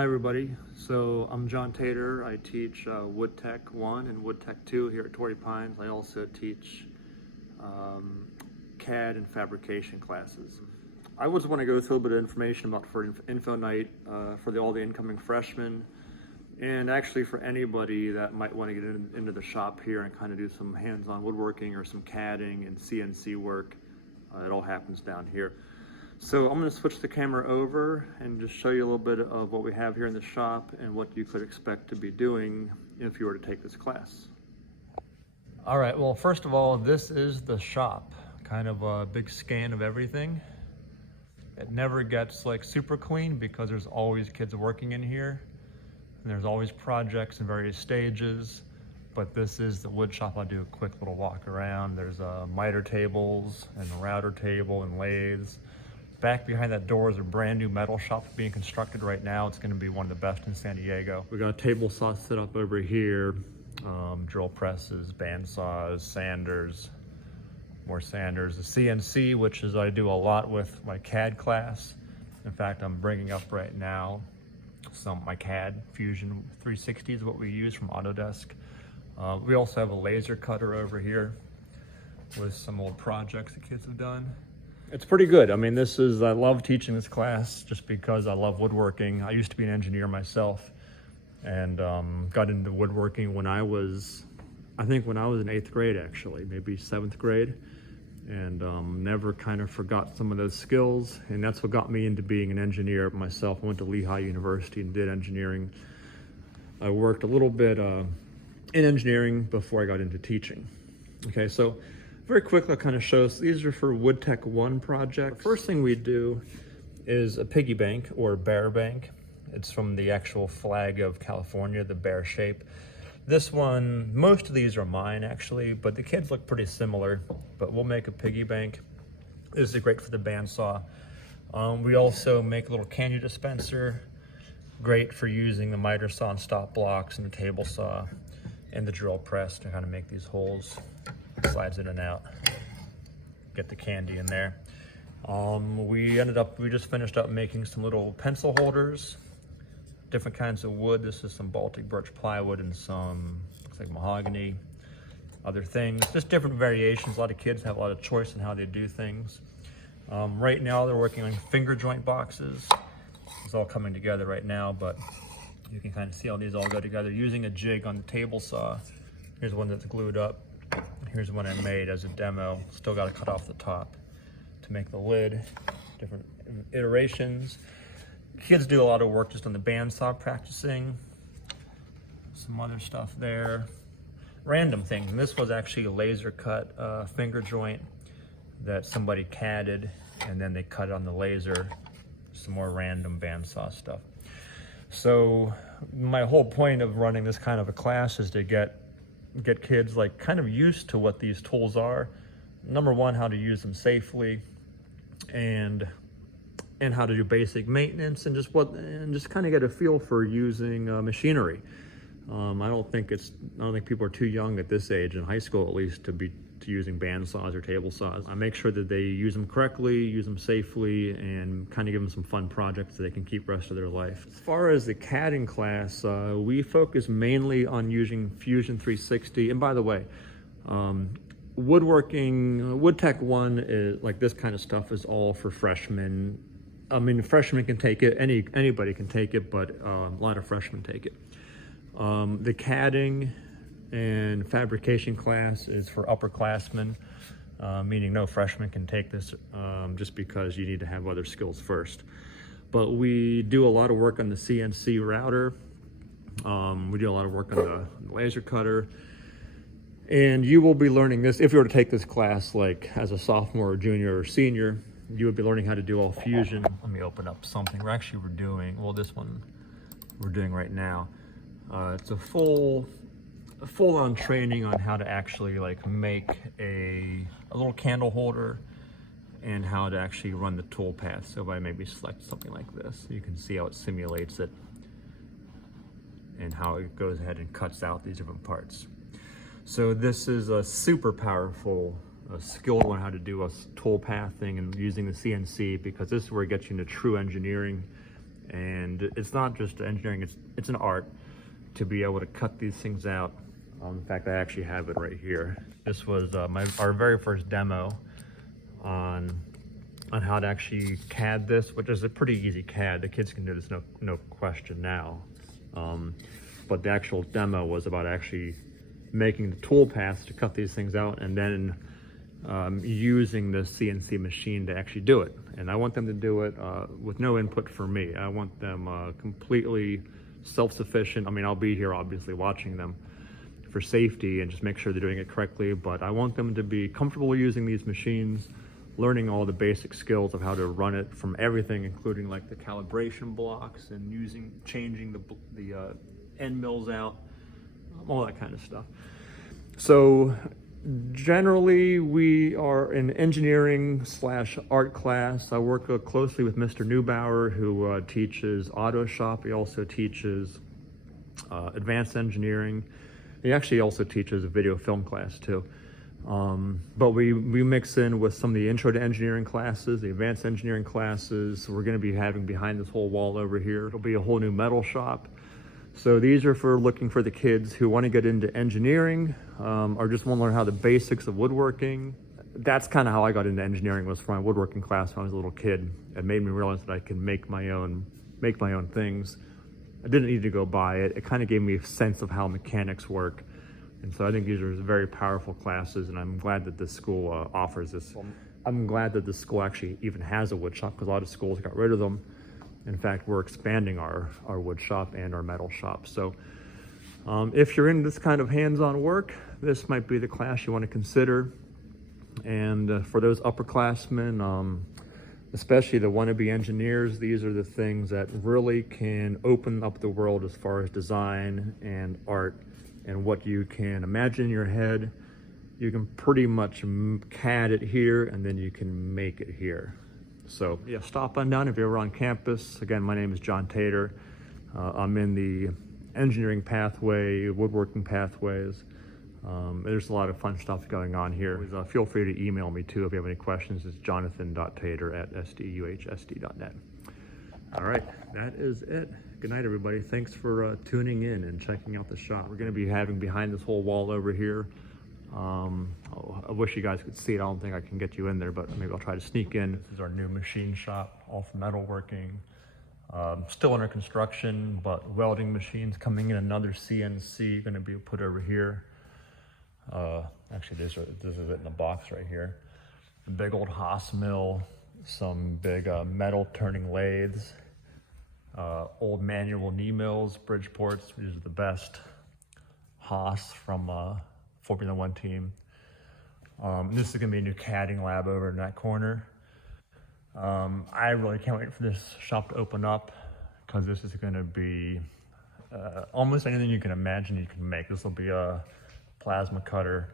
Hi everybody, so I'm John Tater. I teach Wood Tech 1 and Wood Tech 2 here at Torrey Pines. I also teach CAD and fabrication classes. I just want to go through a little bit of information about for Info Night for all the incoming freshmen, and actually for anybody that might want to get into the shop here and kind of do some hands-on woodworking or some CADing and CNC work. It all happens down here. So I'm going to switch the camera over and just show you a little bit of what we have here in the shop and what you could expect to be doing if you were to take this class. All right, well, first of all, this is the shop. Kind of a big scan of everything. It never gets like super clean because there's always kids working in here. And there's always projects in various stages. But this is the wood shop. I'll do a quick little walk around. There's miter tables and a router table and lathes. Back behind that door is a brand new metal shop being constructed right now. It's going to be one of the best in San Diego. We got a table saw set up over here, drill presses, band saws, sanders, more sanders. The CNC, which is I do a lot with my CAD class. In fact, I'm bringing up right now my CAD Fusion 360 is what we use from Autodesk. We also have a laser cutter over here with some old projects the kids have done. It's pretty good. I mean, I love teaching this class just because I love woodworking. I used to be an engineer myself and got into woodworking when I was in 8th grade actually, maybe 7th grade. And never kind of forgot some of those skills. And that's what got me into being an engineer myself. I went to Lehigh University and did engineering. I worked a little bit in engineering before I got into teaching. Okay, so very quickly, I'll kind of show us. These are for Wood Tech 1 project. The first thing we do is a piggy bank or bear bank. It's from the actual flag of California, the bear shape. This one, most of these are mine actually, but the kids look pretty similar, but we'll make a piggy bank. This is great for the bandsaw. We also make a little candy dispenser, great for using the miter saw and stop blocks and the table saw and the drill press to kind of make these holes. Slides in and out, get the candy in there. We just finished up making some little pencil holders, different kinds of wood. This is some Baltic birch plywood and some, looks like mahogany, other things, just different variations. A lot of kids have a lot of choice in how they do things. Right now they're working on finger joint boxes. It's all coming together right now, but you can kind of see how these all go together using a jig on the table saw. Here's one that's glued up. Here's one I made as a demo. Still got to cut off the top to make the lid. Different iterations. Kids do a lot of work just on the bandsaw practicing. Some other stuff there. Random things. And this was actually a laser cut finger joint that somebody CAD'd and then they cut it on the laser. Some more random bandsaw stuff. So my whole point of running this kind of a class is to get kids like kind of used to what these tools are. Number one, how to use them safely, and how to do basic maintenance, and just kind of get a feel for using machinery. I don't think people are too young at this age, in high school at least, to be using band saws or table saws. I make sure that they use them correctly, use them safely, and kind of give them some fun projects that they can keep the rest of their life. As far as the CADing class, we focus mainly on using Fusion 360. And by the way, woodworking, Wood Tech 1 is like this kind of stuff is all for freshmen. I mean, freshmen can take it, anybody can take it, but a lot of freshmen take it. The CADing and fabrication class is for upperclassmen, meaning no freshman can take this just because you need to have other skills first. But we do a lot of work on the CNC router. We do a lot of work on the laser cutter. And you will be learning this, if you were to take this class like as a sophomore or junior or senior, you would be learning how to do all fusion. Let me open up something. We're doing, well, this one we're doing right now. It's a full-on training on how to actually like make a little candle holder and how to actually run the tool path. So if I maybe select something like this, you can see how it simulates it and how it goes ahead and cuts out these different parts. So this is a super powerful skill to learn how to do a tool pathing and using the CNC, because this is where it gets you into true engineering And it's not just engineering, it's an art to be able to cut these things out. In fact, I actually have it right here. This was our very first demo on how to actually CAD this, which is a pretty easy CAD. The kids can do this, no question now. But the actual demo was about actually making the tool paths to cut these things out, and then using the CNC machine to actually do it. And I want them to do it with no input from me. I want them completely self-sufficient. I mean, I'll be here obviously watching them for safety and just make sure they're doing it correctly, but I want them to be comfortable using these machines, learning all the basic skills of how to run it, from everything, including like the calibration blocks and changing the end mills out, all that kind of stuff. So generally, we are an engineering/art class. I work closely with Mr. Neubauer, who teaches auto shop. He also teaches advanced engineering. He actually also teaches a video film class too. But we mix in with some of the intro to engineering classes, the advanced engineering classes. We're going to be having behind this whole wall over here, it'll be a whole new metal shop. So these are looking for the kids who want to get into engineering, or just want to learn how the basics of woodworking. That's kind of how I got into engineering, was from my woodworking class when I was a little kid. It made me realize that I can make my own things. I didn't need to go buy it. It kind of gave me a sense of how mechanics work. And so I think these are very powerful classes, and I'm glad that this school offers this. I'm glad that this school actually even has a wood shop, because a lot of schools got rid of them. In fact, we're expanding our wood shop and our metal shop. So if you're in this kind of hands-on work, this might be the class you want to consider. And for those upperclassmen, especially the wannabe engineers, these are the things that really can open up the world as far as design and art and what you can imagine in your head. You can pretty much CAD it here, and then you can make it here. So yeah, stop on down if you're ever on campus. Again, my name is John Tater. I'm in the engineering pathway, woodworking pathways. There's a lot of fun stuff going on here. Feel free to email me too if you have any questions. It's jonathan.tater@sduhsd.net. All right, that is it. Good night, everybody. Thanks for tuning in and checking out the shop. We're going to be having behind this whole wall over here. I wish you guys could see it. I don't think I can get you in there, but maybe I'll try to sneak in. This is our new machine shop, all for metalworking. Still under construction, but welding machines coming in. Another CNC going to be put over here. Actually, this is it in the box right here. A big old Haas mill, some big metal turning lathes, old manual knee mills, Bridgeports, which is the best. Haas from Formula One team. This is gonna be a new CADing lab over in that corner. I really can't wait for this shop to open up, because this is gonna be almost anything you can imagine you can make. This will be a plasma cutter,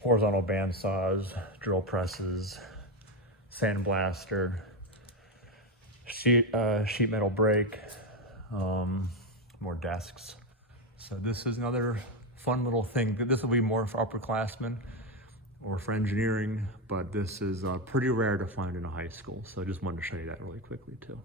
horizontal band saws, drill presses, sandblaster, sheet metal brake, more desks. So this is another fun little thing. This will be more for upperclassmen or for engineering, but this is pretty rare to find in a high school. So I just wanted to show you that really quickly too.